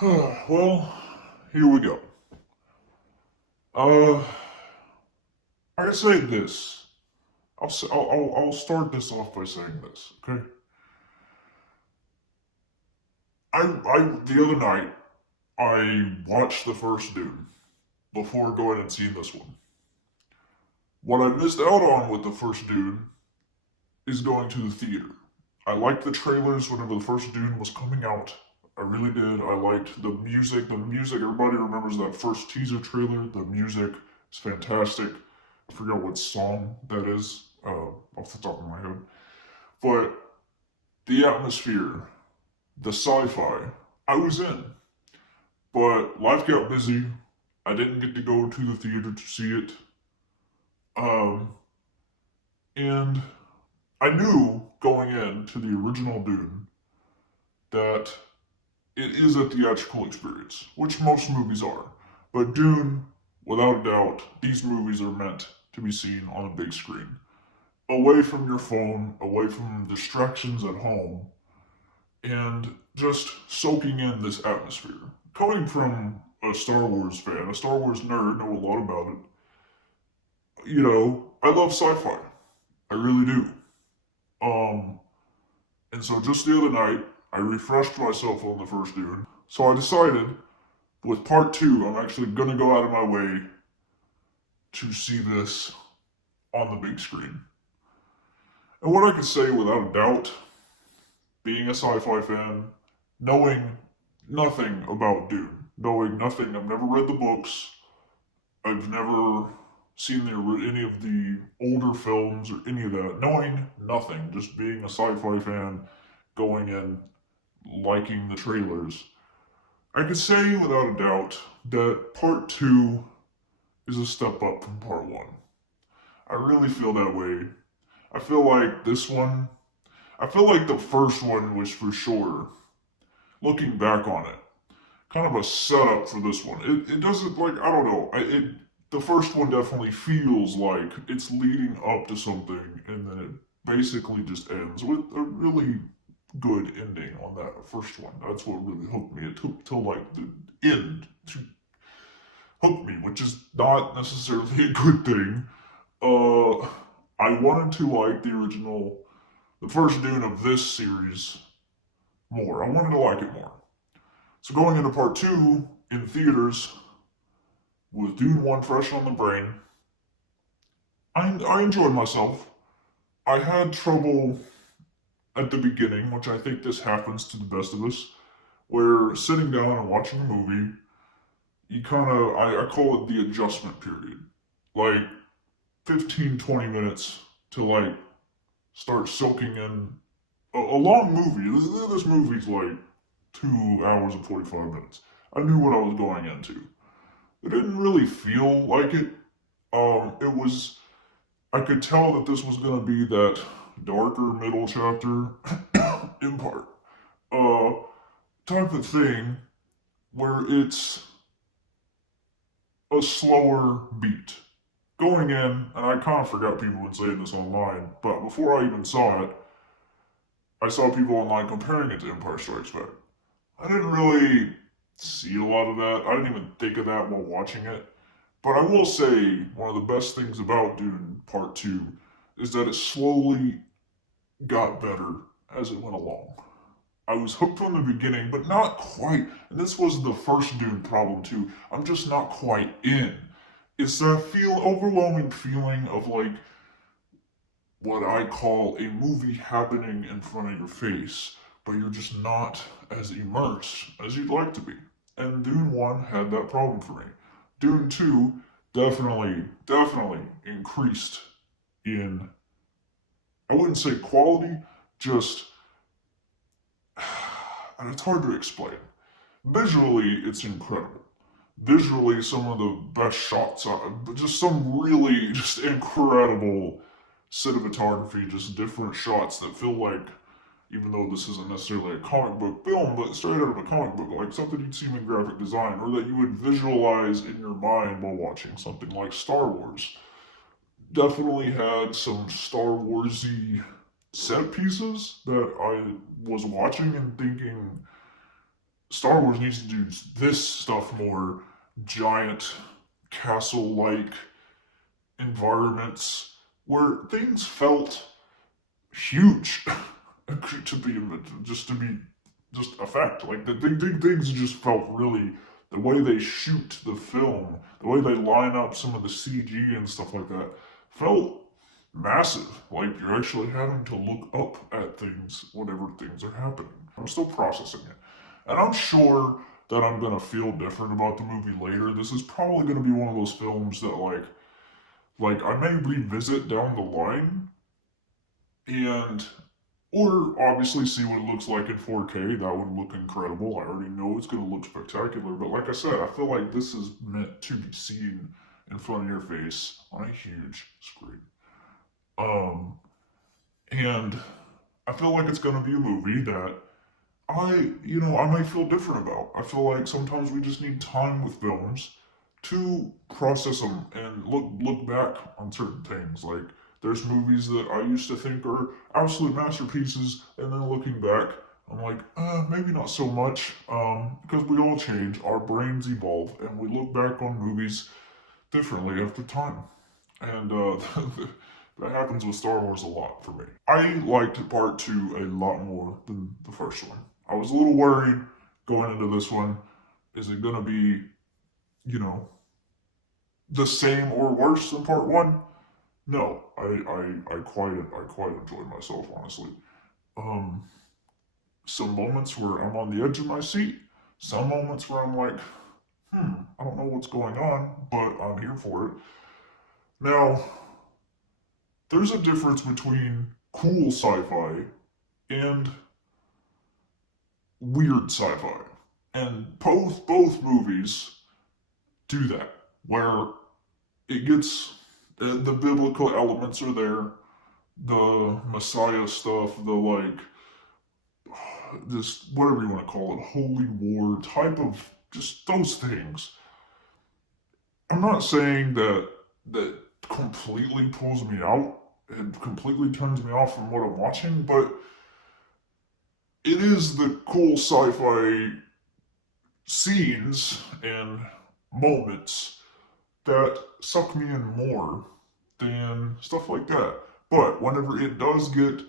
Well, here we go. Uh, I can say this. I'll start this off by saying this. Okay. The other night I watched the first Dune before going and seeing this one. What I missed out on with the first Dune is going to the theater. I liked the trailers whenever the first Dune was coming out. I really did. I liked the music. The music, everybody remembers that first teaser trailer. The music is fantastic. I forget what song that is off the top of my head. But the atmosphere, the sci-fi, I was in. But life got busy. I didn't get to go to the theater to see it. Um, and I knew going into the original Dune that it is a theatrical experience, which most movies are. But Dune, without a doubt, these movies are meant to be seen on a big screen. Away from your phone, away from distractions at home, and just soaking in this atmosphere. Coming from a Star Wars fan, a Star Wars nerd, know a lot about it. I love sci-fi. I really do. Um, and so just the other night, I refreshed myself on the first Dune. So I decided with part two, I'm actually gonna go out of my way to see this on the big screen. And what I can say without a doubt, being a sci-fi fan, knowing nothing about Dune, knowing nothing, I've never read the books, I've never seen any of the older films or any of that, knowing nothing, just being a sci-fi fan, going in, liking the trailers, I could say without a doubt that part two is a step up from part one. I really feel that way. I feel like this one, I feel like the first one was for sure, looking back on it, kind of a setup for this one. It doesn't, like, I don't know. The first one definitely feels like it's leading up to something, and then it basically just ends with a really good ending on that first one. That's what really hooked me. It took till like the end to hook me, which is not necessarily a good thing. Uh, I wanted to like the first Dune of this series more. I wanted to like it more. So going into part two in theaters with Dune 1 fresh on the brain, I enjoyed myself. I had trouble at the beginning, which I think this happens to the best of us, where sitting down and watching a movie, you kind of, I call it the adjustment period. Like 15, 20 minutes to like start soaking in a long movie. This movie's like 2 hours and 45 minutes. I knew what I was going into. It didn't really feel like it. It was, I could tell that this was going to be that darker middle chapter in part. Uh, Type of thing where it's a slower beat. Going in, and I kind of forgot people would say this online, but before I even saw it, I saw people online comparing it to Empire Strikes Back. I didn't really see a lot of that. I didn't even think of that while watching it. But I will say one of the best things about Dune Part 2 is that it slowly got better as it went along. I was hooked from the beginning, but not quite. And this was the first Dune problem too. I'm just not quite in. It's that overwhelming feeling of like what I call a movie happening in front of your face, but you're just not as immersed as you'd like to be. And Dune 1 had that problem for me. Dune 2 definitely increased in, I wouldn't say quality, just, and it's hard to explain. Visually, it's incredible. Visually, some of the best shots, just some really just incredible cinematography, just different shots that feel like, even though this isn't necessarily a comic book film, but straight out of a comic book, like something you'd see in graphic design, or that you would visualize in your mind while watching something like Star Wars. Definitely had some Star Warsy set pieces that I was watching and thinking, Star Wars needs to do this stuff more, giant castle-like environments where things felt huge to be just a fact. Like the big things just felt really, the way they shoot the film, the way they line up some of the CG and stuff like that felt massive. Like you're actually having to look up at things whenever things are happening. I'm still processing it. And I'm sure that I'm gonna feel different about the movie later. This is probably gonna be one of those films that like I may revisit down the line and or obviously see what it looks like in 4K. That would look incredible. I already know it's going to look spectacular. But like I said, I feel like this is meant to be seen in front of your face on a huge screen. Um, and I feel like it's going to be a movie that I may feel different about. I feel like sometimes we just need time with films to process them and look back on certain things. Like there's movies that I used to think are absolute masterpieces, and then looking back, I'm like, maybe not so much. Because we all change, our brains evolve, and we look back on movies differently after time. And that happens with Star Wars a lot for me. I liked part two a lot more than the first one. I was a little worried going into this one. Is it gonna be, you know, the same or worse than part one? No, I quite enjoyed myself, honestly. Um, some moments where I'm on the edge of my seat, some moments where I'm like, I don't know what's going on, but I'm here for it. Now, there's a difference between cool sci-fi and weird sci-fi. And both movies do that, where it gets the biblical elements are there, the Messiah stuff, the like this whatever you want to call it, holy war type of just those things. I'm not saying that completely pulls me out and completely turns me off from what I'm watching, but it is the cool sci-fi scenes and moments that suck me in more than stuff like that. But whenever it does get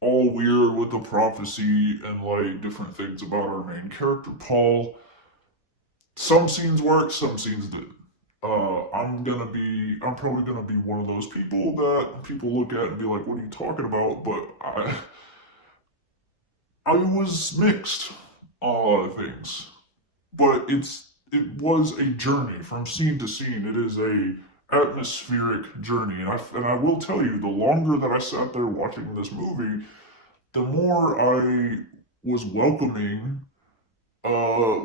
all weird with the prophecy and like different things about our main character, Paul, some scenes work, some scenes didn't. I'm probably gonna be one of those people that people look at and be like, what are you talking about? But I was mixed on a lot of things. But it was a journey from scene to scene. It is a atmospheric journey, and I will tell you, the longer that I sat there watching this movie, the more I was welcoming uh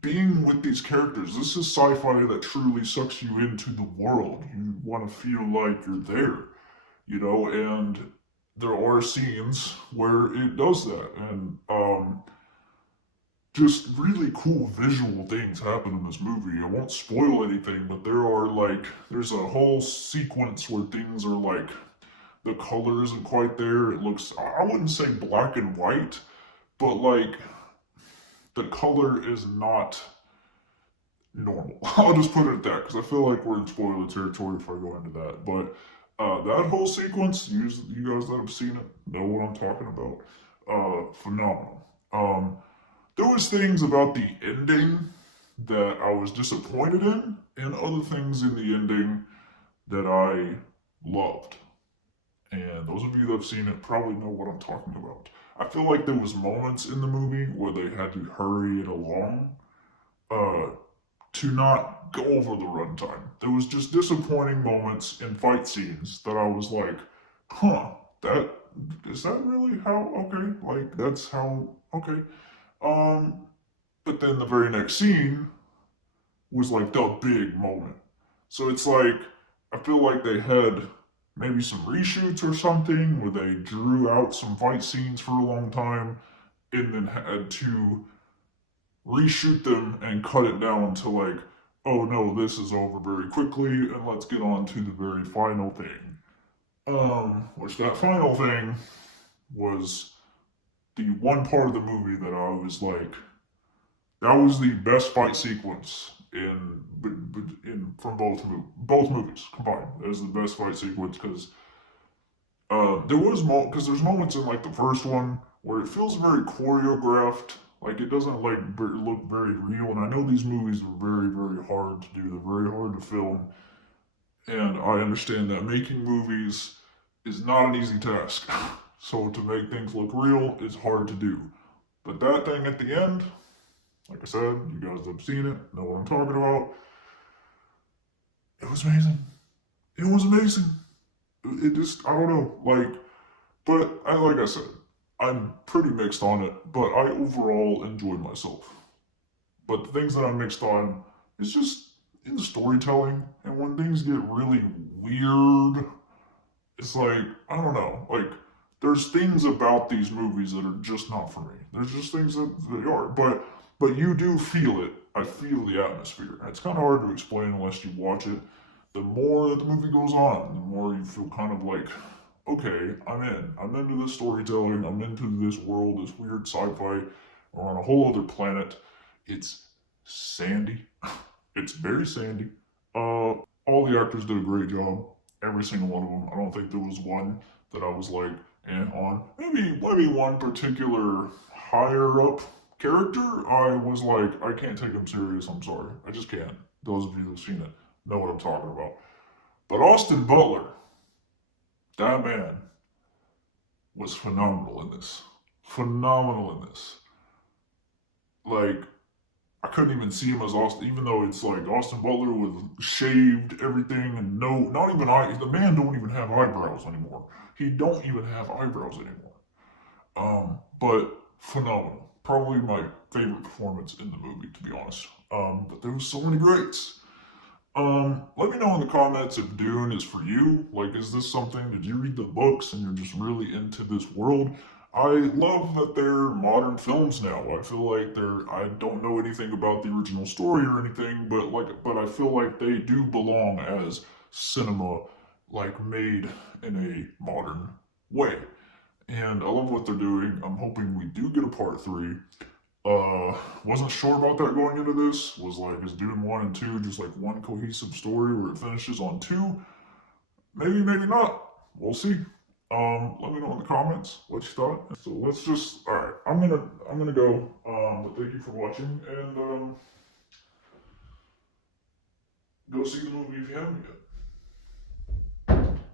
being with these characters. This is sci-fi that truly sucks you into the world. You want to feel like you're there, and there are scenes where it does that, and just really cool visual things happen in this movie. I won't spoil anything, but there's a whole sequence where things are like the color isn't quite there. It looks, I wouldn't say black and white, but like the color is not normal. I'll just put it at that because I feel like we're in spoiler territory if I go into that. But that whole sequence, you guys that have seen it know what I'm talking about. Phenomenal. There was things about the ending that I was disappointed in, and other things in the ending that I loved. And those of you that have seen it probably know what I'm talking about. I feel like there was moments in the movie where they had to hurry it along uh, to not go over the runtime. There was just disappointing moments in fight scenes that I was like, huh, that is that really how okay? Like that's how okay. Um, but then the very next scene was like the big moment. So it's like I feel like they had maybe some reshoots or something where they drew out some fight scenes for a long time and then had to reshoot them and cut it down to like, oh no, this is over very quickly and let's get on to the very final thing. Which that final thing was the one part of the movie that I was like That was the best fight sequence in from both movies combined. That was the best fight sequence because because there's moments in like the first one where it feels very choreographed. Like it doesn't like look very real. And I know these movies are very hard to do. They're very hard to film, and I understand that making movies is not an easy task. So to make things look real is hard to do. But that thing at the end, like I said, you guys have seen it, know what I'm talking about. It was amazing. It was amazing. It just, I don't know, but like I said, I'm pretty mixed on it, but I overall enjoyed myself. But the things that I'm mixed on is just in the storytelling, and when things get really weird, it's like, I don't know, like, there's things about these movies that are just not for me. There's just things that they are, but you do feel it. I feel the atmosphere. It's kind of hard to explain unless you watch it. The more that the movie goes on, the more you feel kind of like, okay, I'm in. I'm into this storytelling. I'm into this world, this weird sci-fi. We're on a whole other planet. It's sandy. It's very sandy. All the actors did a great job. Every single one of them. I don't think there was one that I was like, on. Maybe one particular higher up character. I was like, I can't take him serious. I'm sorry. I just can't. Those of you who've seen it know what I'm talking about. But Austin Butler, that man was phenomenal in this. Phenomenal in this. Like, I couldn't even see him as Austin, even though it's like Austin Butler with shaved everything and no, not even eye. The man don't even have eyebrows anymore. He don't even have eyebrows anymore. But phenomenal. Probably my favorite performance in the movie, to be honest. But there was so many greats. Let me know in the comments if Dune is for you. Like, is this something, did you read the books and you're just really into this world? I love that they're modern films now. I feel like I don't know anything about the original story or anything, but I feel like they do belong as cinema, like made in a modern way. And I love what they're doing. I'm hoping we do get a part three. Wasn't sure about that going into this. Was like, is Dune 1 and 2 just like one cohesive story where it finishes on 2? Maybe, maybe not. We'll see. Let me know in the comments what you thought. So let's just, alright, I'm gonna go. But thank you for watching, and go see the movie if you haven't yet.